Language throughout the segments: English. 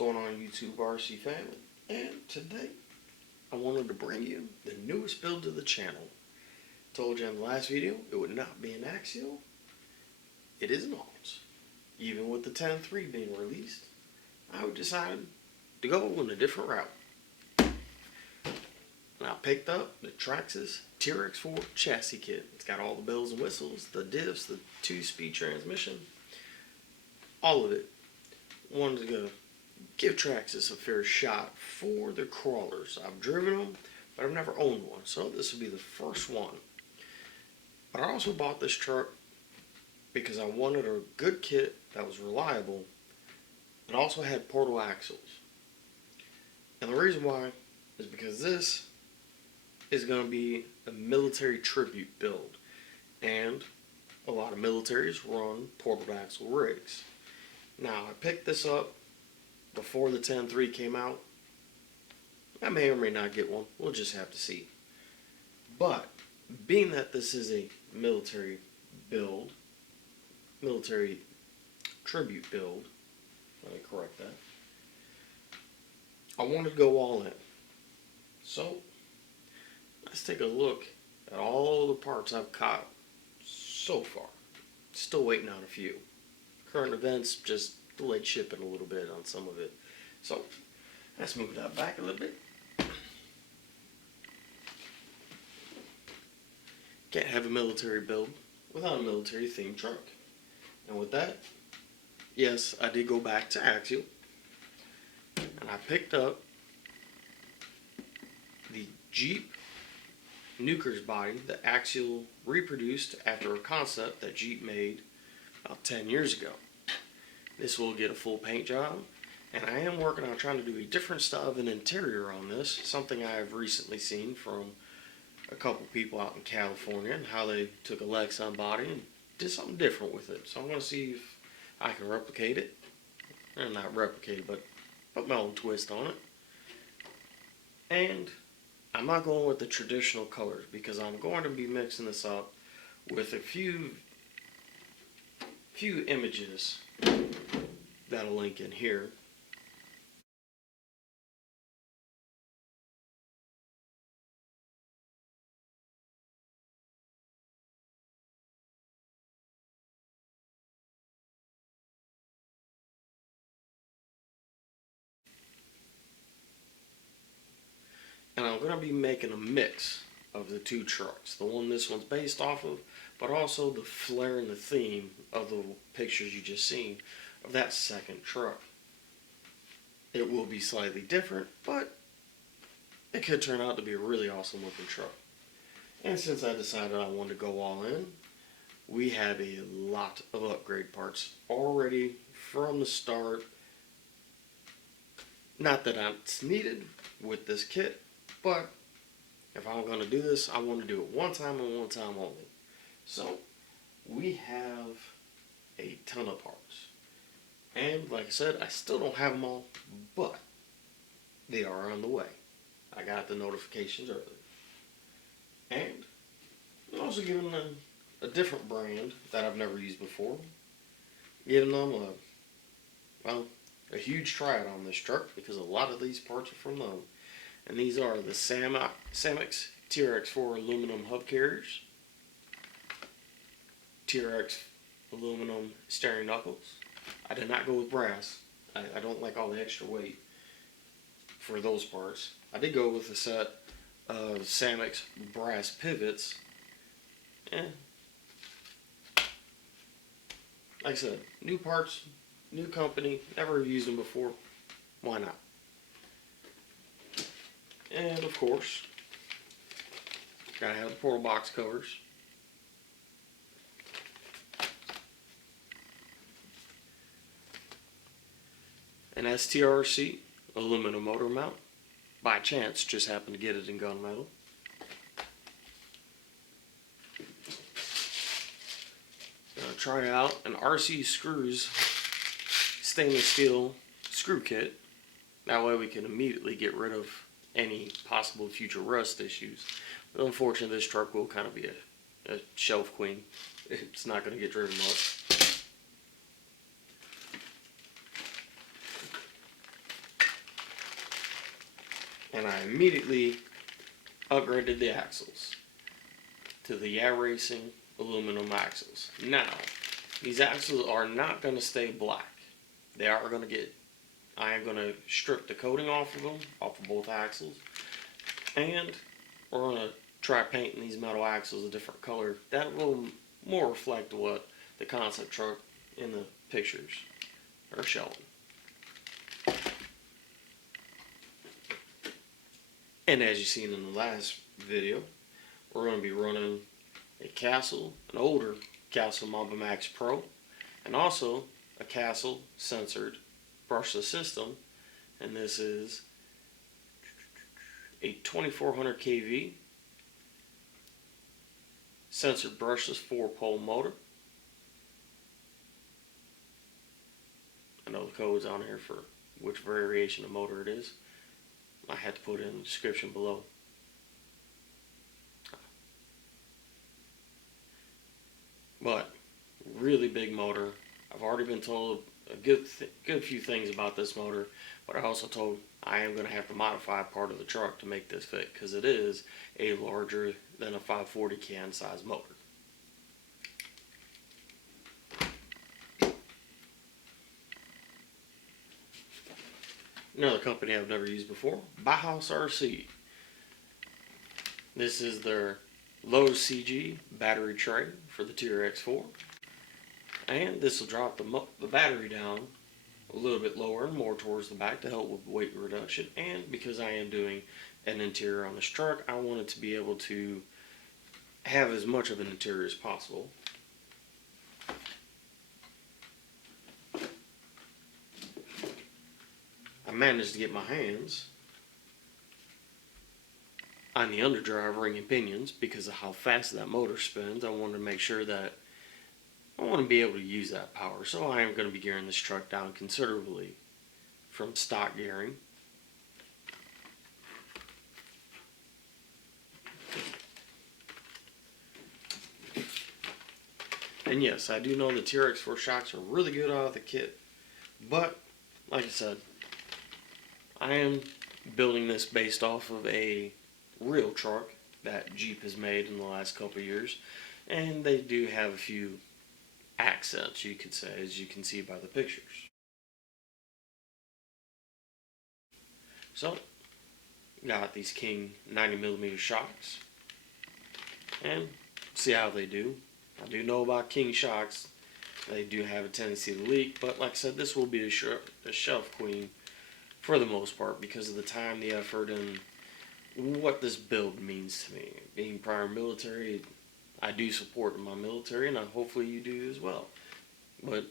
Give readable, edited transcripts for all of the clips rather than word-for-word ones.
going on YouTube RC family? And today I wanted to bring you the newest build to the channel. Told you in the last video it would not be an axial. It is not. Even with the 10.3 being released, I decided to go in a different route. And I picked up the Traxxas TRX4 chassis kit. It's got all the bells and whistles, the diffs, the 2-speed transmission, all of it. Wanted to give Traxxas a fair shot for the crawlers. I've driven them, but I've never owned one, so this will be the first one. But I also bought this truck because I wanted a good kit that was reliable and also had portal axles. And the reason why is because this is going to be a military tribute build, and a lot of militaries run portal axle rigs. Now, I picked this up before the 10.3 came out. I may or may not get one. We'll just have to see. But being that this is a military build, military tribute build, let me correct that, I want to go all in. So let's take a look at all the parts I've caught so far. Still waiting on a few. Current events just delayed shipping a little bit on some of it. So let's move that back a little bit. Can't have a military build without a military themed truck. And with that, yes, I did go back to axial, and I picked up the Sgt Nukerz body that axial reproduced after a concept that Jeep made about 10 years ago. This will get a full paint job, and I am working on trying to do a different style of an interior on this, something I have recently seen from a couple people out in California, and how they took a Lexan body and did something different with it. So I'm going to see if I can replicate it, or not replicate it, but put my own twist on it. And I'm not going with the traditional colors because I'm going to be mixing this up with a few images that I'll link in here. And I'm going to be making a mix of the two trucks. The one this one's based off of, but also the flair and the theme of the pictures you just seen of that second truck. It will be slightly different, but it could turn out to be a really awesome looking truck. And since I decided I wanted to go all in, we have a lot of upgrade parts already from the start. Not that it's needed with this kit, but if I'm going to do this, I want to do it one time and one time only. So we have a ton of parts. And like I said, I still don't have them all, but they are on the way. I got the notifications early. And I'm also giving them a different brand that I've never used before. Giving them a huge try out on this truck because a lot of these parts are from them. And these are the Samix TRX4 aluminum hub carriers, TRX aluminum steering knuckles. I did not go with brass. I don't like all the extra weight for those parts. I did go with a set of Samix brass pivots. Like I said, new parts, new company, never used them before. Why not? And of course, gotta have the portal box covers. An STRC aluminum motor mount. By chance, just happened to get it in gunmetal. Gonna try out an RC Screws stainless steel screw kit. That way we can immediately get rid of any possible future rust issues. But unfortunately, this truck will kind of be a shelf queen. It's not going to get driven much. and I immediately upgraded the axles to the Yeah Racing aluminum axles. Now, these axles are not going to stay black. They are going to get, I am going to strip the coating off of them, off of both axles, and we're going to try painting these metal axles a different color that will more reflect what the concept truck in the pictures are showing. And as you've seen in the last video, we're going to be running a Castle, an older Castle Mamba Max Pro, and also a Castle censored brushless system. And this is a 2400 kV censored brushless 4-pole motor. I know the code's on here for which variation of motor it is. I had to put it in the description below. But really big motor. I've already been told a good few things about this motor, but I also told I am going to have to modify part of the truck to make this fit because it is a larger than a 540 can size motor. Another company I've never used before, Bauhaus RC. This is their low CG battery tray for the TRX4, and this will drop the battery down a little bit lower and more towards the back to help with weight reduction. And because I am doing an interior on this truck, I wanted to be able to have as much of an interior as possible. I managed to get my hands on the underdrive ring and pinions because of how fast that motor spins. I wanted to make sure that I want to be able to use that power. So I am going to be gearing this truck down considerably from stock gearing. And yes, I do know the TRX4 shocks are really good out of the kit, but like I said, I am building this based off of a real truck that Jeep has made in the last couple of years, and they do have a few accents, you could say, as you can see by the pictures. So, got these King 90mm shocks, and see how they do. I do know about King shocks. They do have a tendency to leak, but like I said, this will be a shelf queen for the most part because of the time, the effort, and what this build means to me. Being prior military, I do support my military, and hopefully you do as well. But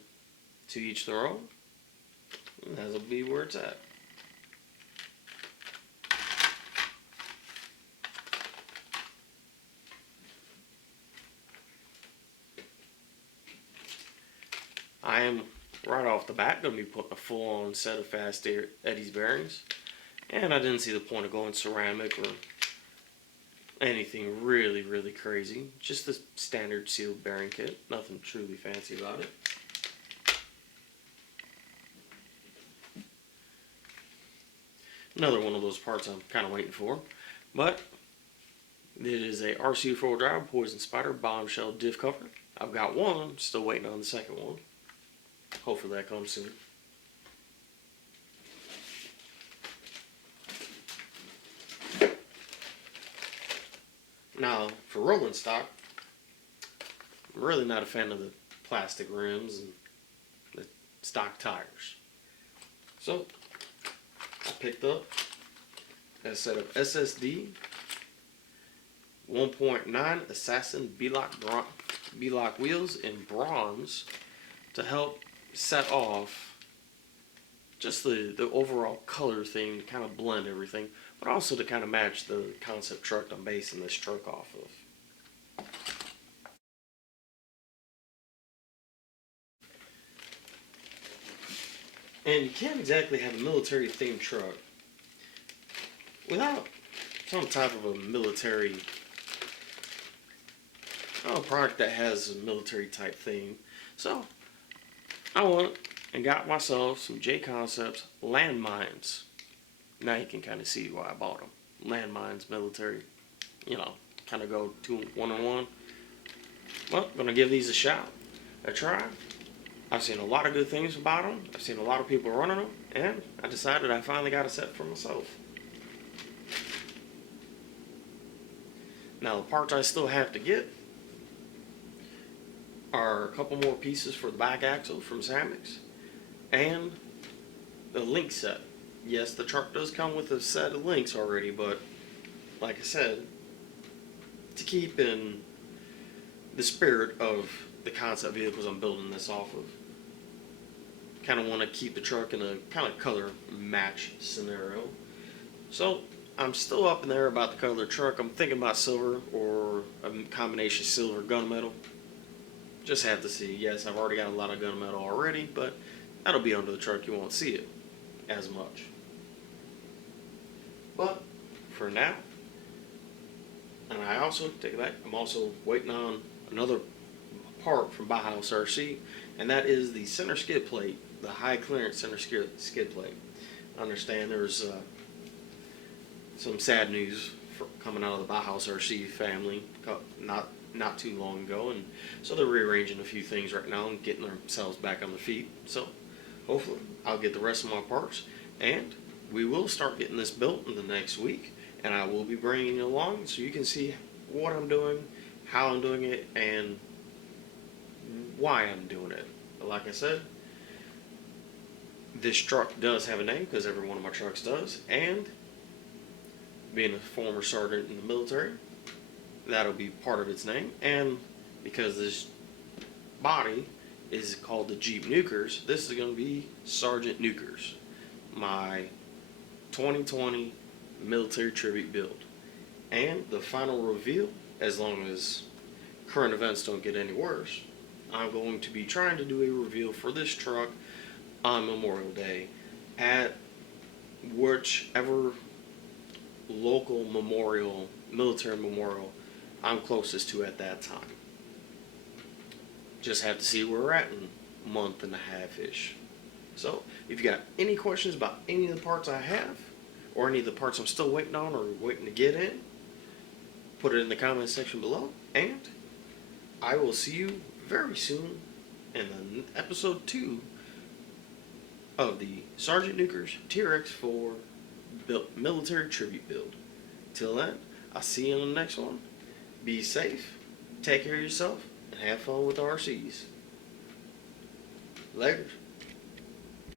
to each their own, that'll be where it's at. I am right off the bat going to be putting a full-on set of Fast Eddie's bearings, and I didn't see the point of going ceramic or anything really crazy. Just the standard sealed bearing kit, nothing truly fancy about it. Another one of those parts I'm kind of waiting for, but it is a RC 4 drive Poison Spider bombshell diff cover. I've got one, still waiting on the second one. Hopefully that comes soon. Now, for rolling stock, I'm really not a fan of the plastic rims and the stock tires. So, I picked up a set of SSD 1.9 Assassin B-Lock wheels in bronze to help set off just the overall color thing, to kind of blend everything, but also to kind of match the concept truck I'm basing this truck off of. And you can't exactly have a military themed truck without some type of a military product that has a military type theme. So I went and got myself some J Concepts landmines. Now you can kind of see why I bought them. Landmines, military, kind of go one on one. Well, gonna give these a try. I've seen a lot of good things about them. I've seen a lot of people running them, and I decided I finally got a set for myself. Now the parts I still have to get are a couple more pieces for the back axle from Samix, and the link set. Yes, the truck does come with a set of links already, but like I said, to keep in the spirit of the concept vehicles I'm building this off of, kind of want to keep the truck in a kind of color match scenario. So I'm still up in there about the color of the truck. I'm thinking about silver or a combination silver gunmetal. Just have to see. Yes, I've already got a lot of gunmetal already, but that'll be under the truck. You won't see it as much. But for now, and I also take it back, I'm also waiting on another part from Bauhaus RC, and that is the center skid plate, the high clearance center skid plate. I understand there's some sad news coming out of the Bauhaus RC family not too long ago, and so they're rearranging a few things right now and getting themselves back on their feet. So hopefully I'll get the rest of my parts, and we will start getting this built in the next week, and I will be bringing you along so you can see what I'm doing, how I'm doing it, and why I'm doing it. But like I said, this truck does have a name because every one of my trucks does, and being a former sergeant in the military, that'll be part of its name. And because this body is called the Jeep Nukerz, this is going to be Sgt Nukerz, my 2020 military tribute build. And the final reveal, as long as current events don't get any worse, I'm going to be trying to do a reveal for this truck on Memorial Day at whichever local military memorial I'm closest to at that time. Just have to see where we're at in a month and a half-ish. So, if you got any questions about any of the parts I have, or any of the parts I'm still waiting on or waiting to get in, put it in the comment section below, and I will see you very soon in the episode 2 of the Sgt Nukerz TRX4 military tribute build. Till then, I'll see you on the next one. Be safe, take care of yourself, and have fun with RCs. Later.